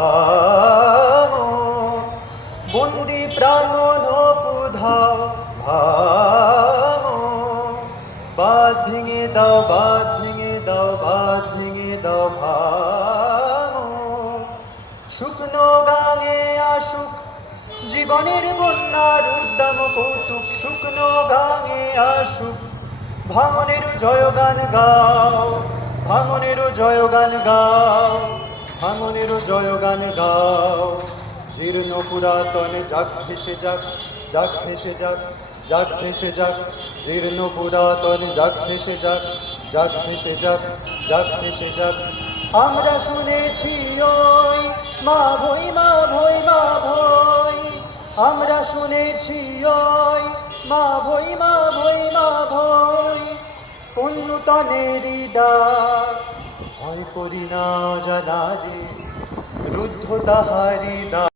ভাঙো, বন্দি প্রাণ নপুধাও ভাঙো, বাঁধ ভেঙে দাও, বাঁধ ভেঙে দাও, বাঁধ ভেঙে দাও ভাঙো। শুকনো গাঙে আসুক জীবনের বন্যার উদ্দাম কৌতুক, শুকনো গাঙে আসুক ভাঙনের জয়গান গাও, ভাঙনের জয়গান গাও, ভাঙনের জয়গান গাও। জীর্ণ পুরাতন যাক ভেসে যাক, যাক ভেসে যাক, যাক ভেসে যাক, জীর্ণ পুরাতন যাক ভেসে যাক, যাক ভেসে যাক, যাক ভেসে যাক। আমরা শুনেছি ওই মা ভই, মা ভই, মা ভই, আমরা শুনেছি ওই মা ভই, মা ভই, মা ভই, পুণ্যতনেরই ডাক। ভয় করি না জানা রে, রুদ্ধ তাহারি ডাক।